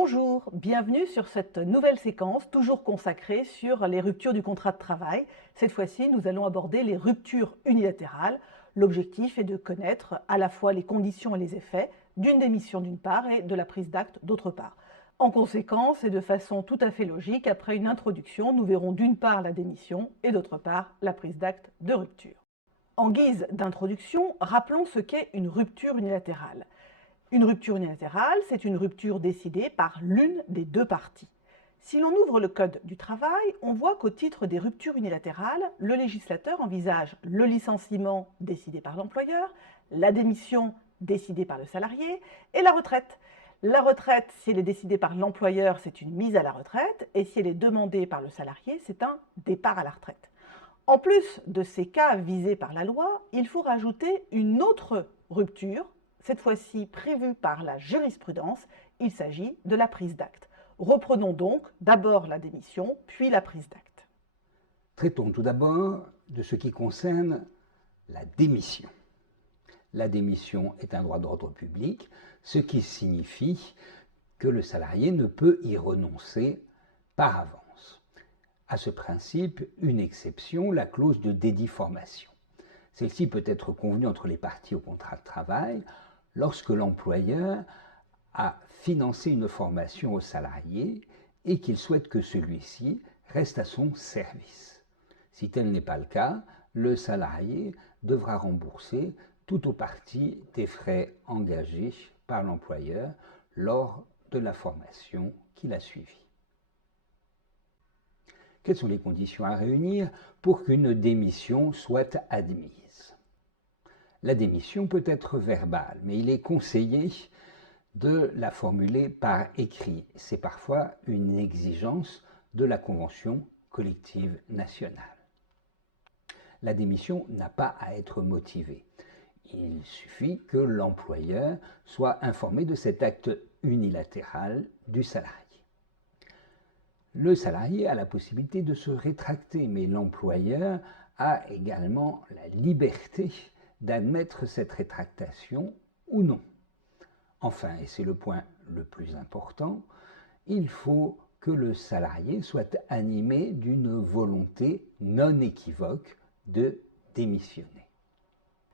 Bonjour, bienvenue sur cette nouvelle séquence, toujours consacrée sur les ruptures du contrat de travail. Cette fois-ci, nous allons aborder les ruptures unilatérales. L'objectif est de connaître à la fois les conditions et les effets d'une démission d'une part et de la prise d'acte d'autre part. En conséquence, et de façon tout à fait logique, après une introduction, nous verrons d'une part la démission et d'autre part la prise d'acte de rupture. En guise d'introduction, rappelons ce qu'est une rupture unilatérale. Une rupture unilatérale, c'est une rupture décidée par l'une des deux parties. Si l'on ouvre le Code du travail, on voit qu'au titre des ruptures unilatérales, le législateur envisage le licenciement décidé par l'employeur, la démission décidée par le salarié et la retraite. La retraite, si elle est décidée par l'employeur, c'est une mise à la retraite, et si elle est demandée par le salarié, c'est un départ à la retraite. En plus de ces cas visés par la loi, il faut rajouter une autre rupture, cette fois-ci prévue par la jurisprudence. Il s'agit de la prise d'acte. Reprenons donc d'abord la démission, puis la prise d'acte. Traitons tout d'abord de ce qui concerne la démission. La démission est un droit d'ordre public, ce qui signifie que le salarié ne peut y renoncer par avance. À ce principe, une exception, la clause de dédit-formation. Celle-ci peut être convenue entre les parties au contrat de travail lorsque l'employeur a financé une formation au salarié et qu'il souhaite que celui-ci reste à son service. Si tel n'est pas le cas, le salarié devra rembourser tout ou partie des frais engagés par l'employeur lors de la formation qu'il a suivie. Quelles sont les conditions à réunir pour qu'une démission soit admise? La démission peut être verbale, mais il est conseillé de la formuler par écrit. C'est parfois une exigence de la Convention collective nationale. La démission n'a pas à être motivée. Il suffit que l'employeur soit informé de cet acte unilatéral du salarié. Le salarié a la possibilité de se rétracter, mais l'employeur a également la liberté d'admettre cette rétractation ou non. Enfin, et c'est le point le plus important, il faut que le salarié soit animé d'une volonté non équivoque de démissionner.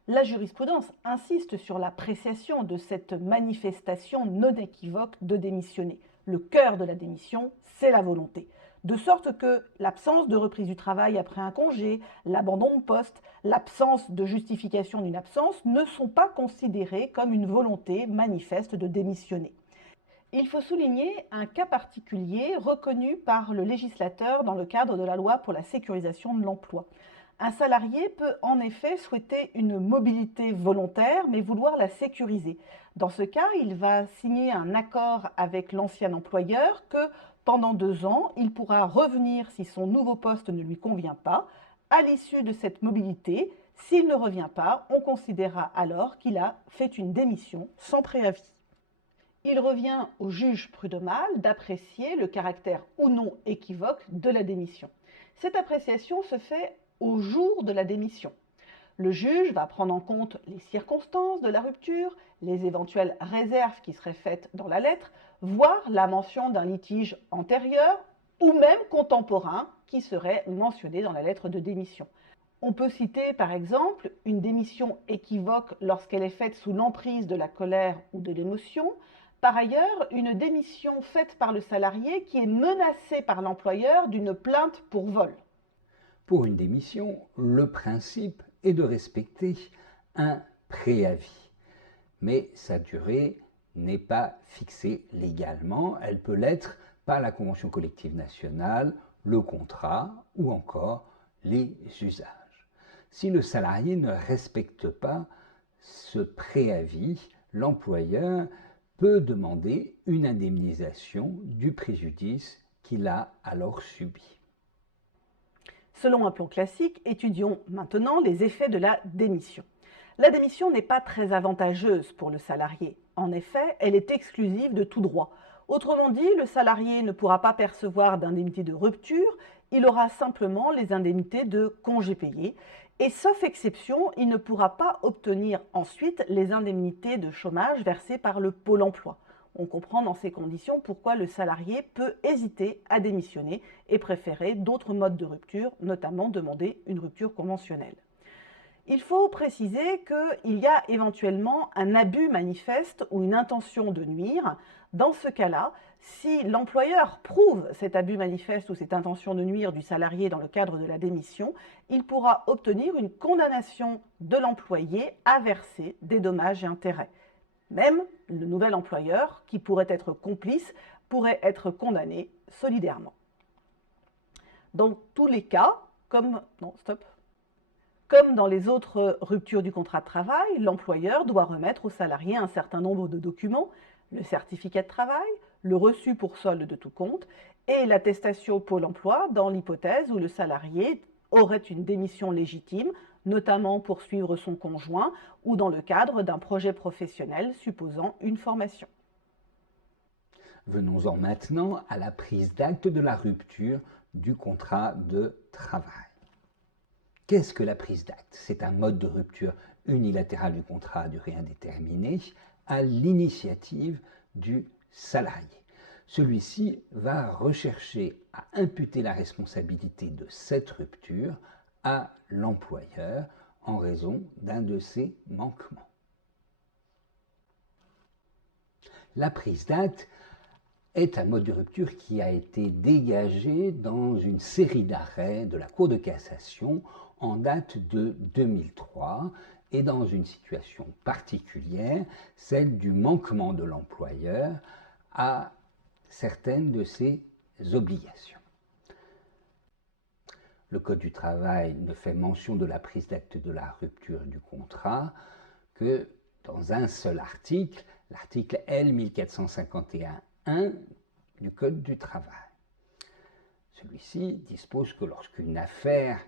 La jurisprudence insiste sur l'appréciation de cette manifestation non équivoque de démissionner. Le cœur de la démission, c'est la volonté. De sorte que l'absence de reprise du travail après un congé, l'abandon de poste, l'absence de justification d'une absence ne sont pas considérés comme une volonté manifeste de démissionner. Il faut souligner un cas particulier reconnu par le législateur dans le cadre de la loi pour la sécurisation de l'emploi. Un salarié peut en effet souhaiter une mobilité volontaire, mais vouloir la sécuriser. Dans ce cas, il va signer un accord avec l'ancien employeur que, pendant 2 ans, il pourra revenir si son nouveau poste ne lui convient pas. À l'issue de cette mobilité, s'il ne revient pas, on considérera alors qu'il a fait une démission sans préavis. Il revient au juge prud'homal d'apprécier le caractère ou non équivoque de la démission. Cette appréciation se fait au jour de la démission. Le juge va prendre en compte les circonstances de la rupture, les éventuelles réserves qui seraient faites dans la lettre, voire la mention d'un litige antérieur ou même contemporain qui serait mentionné dans la lettre de démission. On peut citer par exemple une démission équivoque lorsqu'elle est faite sous l'emprise de la colère ou de l'émotion. Par ailleurs, une démission faite par le salarié qui est menacé par l'employeur d'une plainte pour vol. Pour une démission, le principe est de respecter un préavis, mais sa durée n'est pas fixée légalement, elle peut l'être par la Convention collective nationale, le contrat ou encore les usages. Si le salarié ne respecte pas ce préavis, l'employeur peut demander une indemnisation du préjudice qu'il a alors subi. Selon un plan classique, étudions maintenant les effets de la démission. La démission n'est pas très avantageuse pour le salarié. En effet, elle est exclusive de tout droit. Autrement dit, le salarié ne pourra pas percevoir d'indemnité de rupture, il aura simplement les indemnités de congés payés. Et sauf exception, il ne pourra pas obtenir ensuite les indemnités de chômage versées par le Pôle emploi. On comprend dans ces conditions pourquoi le salarié peut hésiter à démissionner et préférer d'autres modes de rupture, notamment demander une rupture conventionnelle. Il faut préciser qu'il y a éventuellement un abus manifeste ou une intention de nuire. Dans ce cas-là, si l'employeur prouve cet abus manifeste ou cette intention de nuire du salarié dans le cadre de la démission, il pourra obtenir une condamnation de l'employé à verser des dommages et intérêts. Même le nouvel employeur, qui pourrait être complice, pourrait être condamné solidairement. Dans tous les cas, comme dans les autres ruptures du contrat de travail, l'employeur doit remettre au salarié un certain nombre de documents, le certificat de travail, le reçu pour solde de tout compte et l'attestation Pôle emploi dans l'hypothèse où le salarié aurait une démission légitime, notamment pour suivre son conjoint ou dans le cadre d'un projet professionnel supposant une formation. Venons-en maintenant à la prise d'acte de la rupture du contrat de travail. Qu'est-ce que la prise d'acte? C'est un mode de rupture unilatérale du contrat à durée indéterminée à l'initiative du salarié. Celui-ci va rechercher à imputer la responsabilité de cette rupture à l'employeur en raison d'un de ses manquements. La prise d'acte est un mode de rupture qui a été dégagé dans une série d'arrêts de la Cour de cassation en date de 2003 et dans une situation particulière, celle du manquement de l'employeur à certaines de ses obligations. Le Code du travail ne fait mention de la prise d'acte de la rupture du contrat que dans un seul article, l'article L 1451-1 du Code du travail. Celui-ci dispose que lorsqu'une affaire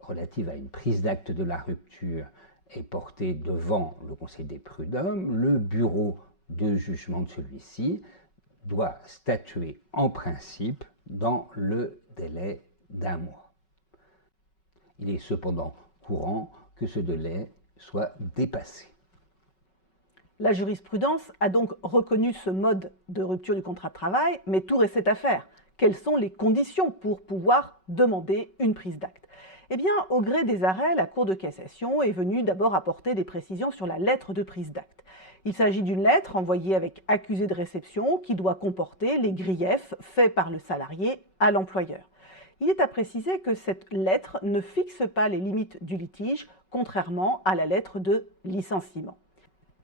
relative à une prise d'acte de la rupture est portée devant le Conseil des prud'hommes, le bureau de jugement de celui-ci doit statuer en principe dans le délai d'1 mois. Il est cependant courant que ce délai soit dépassé. La jurisprudence a donc reconnu ce mode de rupture du contrat de travail, mais tout restait à faire. Quelles sont les conditions pour pouvoir demander une prise d'acte? Eh bien, au gré des arrêts, la Cour de cassation est venue d'abord apporter des précisions sur la lettre de prise d'acte. Il s'agit d'une lettre envoyée avec accusé de réception qui doit comporter les griefs faits par le salarié à l'employeur. Il est à préciser que cette lettre ne fixe pas les limites du litige, contrairement à la lettre de licenciement.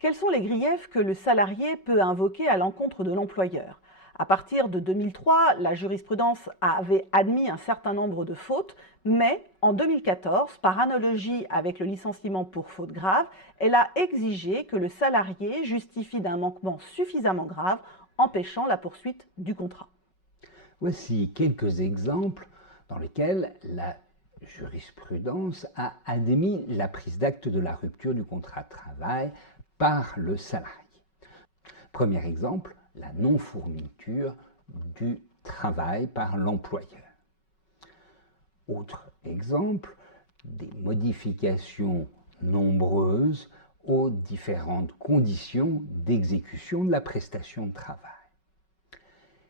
Quels sont les griefs que le salarié peut invoquer à l'encontre de l'employeur? À partir de 2003, la jurisprudence avait admis un certain nombre de fautes, mais en 2014, par analogie avec le licenciement pour faute grave, elle a exigé que le salarié justifie d'un manquement suffisamment grave empêchant la poursuite du contrat. Voici quelques exemples dans lesquels la jurisprudence a admis la prise d'acte de la rupture du contrat de travail par le salarié. Premier exemple, la non-fourniture du travail par l'employeur. Autre exemple, des modifications nombreuses aux différentes conditions d'exécution de la prestation de travail.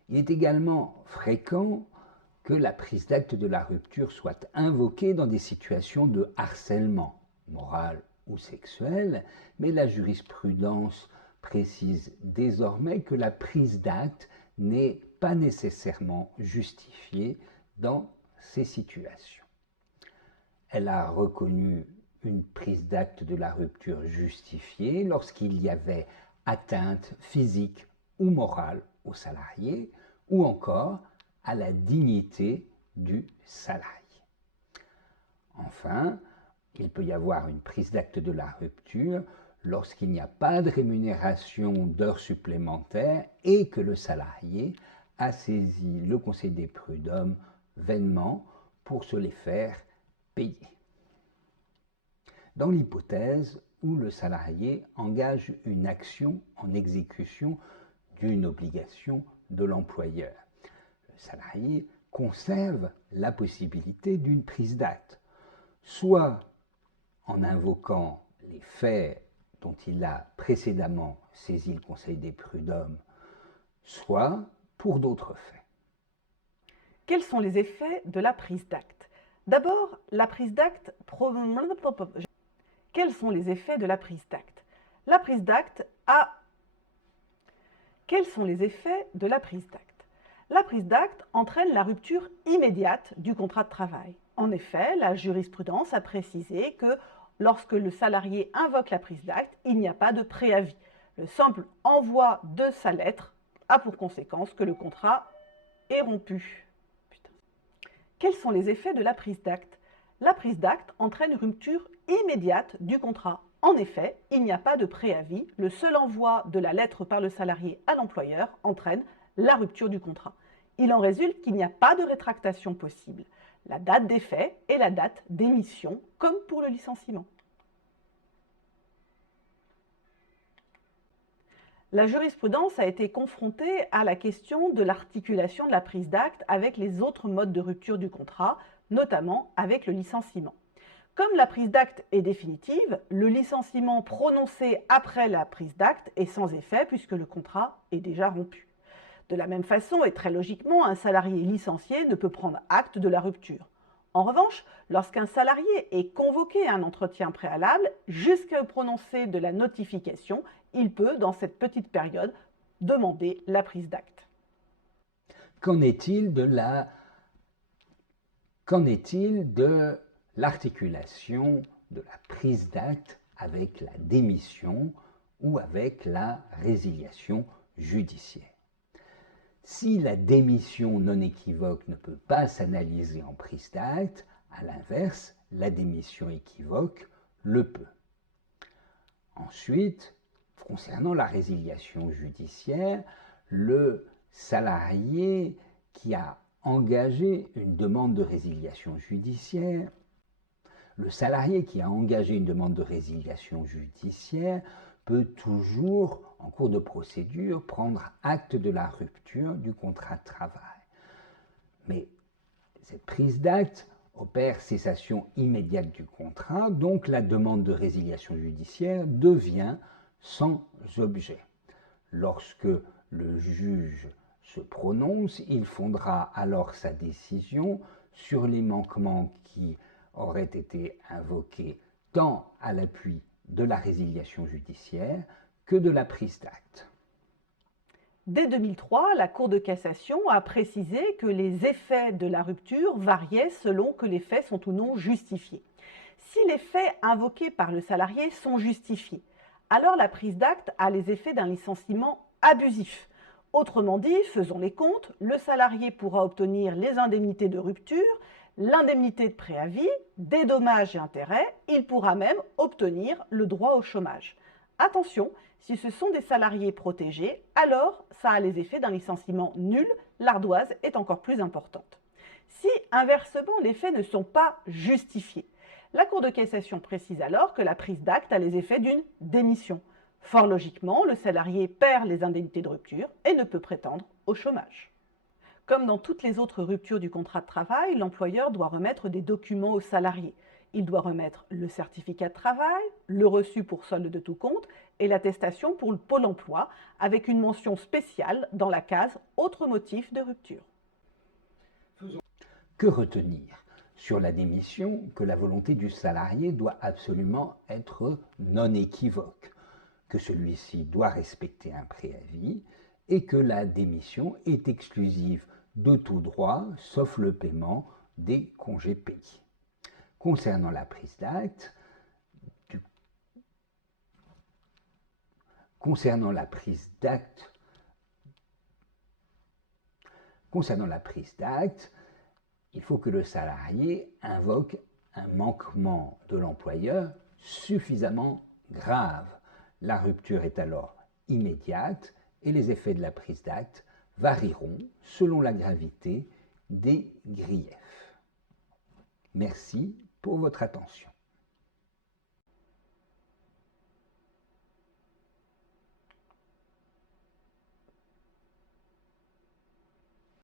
Il est également fréquent que la prise d'acte de la rupture soit invoquée dans des situations de harcèlement moral ou sexuel, mais la jurisprudence précise désormais que la prise d'acte n'est pas nécessairement justifiée dans ces situations. Elle a reconnu une prise d'acte de la rupture justifiée lorsqu'il y avait atteinte physique ou morale au salarié ou encore à la dignité du salarié. Enfin, il peut y avoir une prise d'acte de la rupture lorsqu'il n'y a pas de rémunération d'heures supplémentaires et que le salarié a saisi le Conseil des prud'hommes vainement pour se les faire payer. Dans l'hypothèse où le salarié engage une action en exécution d'une obligation de l'employeur, le salarié conserve la possibilité d'une prise d'acte, soit en invoquant les faits dont il a précédemment saisi le Conseil des prud'hommes, soit pour d'autres faits. Quels sont les effets de la prise d'acte? D'abord, la prise d'acte... Quels sont les effets de la prise d'acte? La prise d'acte a... Quels sont les effets de la prise d'acte? La prise d'acte entraîne la rupture immédiate du contrat de travail. En effet, la jurisprudence a précisé que lorsque le salarié invoque la prise d'acte, il n'y a pas de préavis. Le simple envoi de sa lettre a pour conséquence que le contrat est rompu. Quels sont les effets de la prise d'acte? La prise d'acte entraîne une rupture immédiate du contrat. En effet, il n'y a pas de préavis. Le seul envoi de la lettre par le salarié à l'employeur entraîne la rupture du contrat. Il en résulte qu'il n'y a pas de rétractation possible. La date d'effet est la date d'émission, comme pour le licenciement. La jurisprudence a été confrontée à la question de l'articulation de la prise d'acte avec les autres modes de rupture du contrat, notamment avec le licenciement. Comme la prise d'acte est définitive, le licenciement prononcé après la prise d'acte est sans effet puisque le contrat est déjà rompu. De la même façon et très logiquement, un salarié licencié ne peut prendre acte de la rupture. En revanche, lorsqu'un salarié est convoqué à un entretien préalable, jusqu'au prononcé de la notification, il peut, dans cette petite période, demander la prise d'acte. Qu'en est-il de l'articulation de la prise d'acte avec la démission ou avec la résiliation judiciaire? Si la démission non équivoque ne peut pas s'analyser en prise d'acte, à l'inverse, la démission équivoque le peut. Ensuite, concernant la résiliation judiciaire, le salarié qui a engagé une demande de résiliation judiciaire, peut toujours, en cours de procédure, prendre acte de la rupture du contrat de travail. Mais cette prise d'acte opère cessation immédiate du contrat, donc la demande de résiliation judiciaire devient sans objet. Lorsque le juge se prononce, il fondera alors sa décision sur les manquements qui auraient été invoqués tant à l'appui de la résiliation judiciaire que de la prise d'acte. Dès 2003, la Cour de cassation a précisé que les effets de la rupture variaient selon que les faits sont ou non justifiés. Si les faits invoqués par le salarié sont justifiés, alors la prise d'acte a les effets d'un licenciement abusif. Autrement dit, faisons les comptes, le salarié pourra obtenir les indemnités de rupture, l'indemnité de préavis, des dommages et intérêts, il pourra même obtenir le droit au chômage. Attention, si ce sont des salariés protégés, alors ça a les effets d'un licenciement nul, l'ardoise est encore plus importante. Si, inversement, les faits ne sont pas justifiés, la Cour de cassation précise alors que la prise d'acte a les effets d'une démission. Fort logiquement, le salarié perd les indemnités de rupture et ne peut prétendre au chômage. Comme dans toutes les autres ruptures du contrat de travail, l'employeur doit remettre des documents aux salariés. Il doit remettre le certificat de travail, le reçu pour solde de tout compte et l'attestation pour le Pôle emploi avec une mention spéciale dans la case « Autres motifs de rupture ». Que retenir sur la démission? Que la volonté du salarié doit absolument être non équivoque, que celui-ci doit respecter un préavis et que la démission est exclusive de tout droit, sauf le paiement des congés payés. Concernant la prise d'acte, il faut que le salarié invoque un manquement de l'employeur suffisamment grave. La rupture est alors immédiate et les effets de la prise d'acte varieront selon la gravité des griefs. Merci pour votre attention.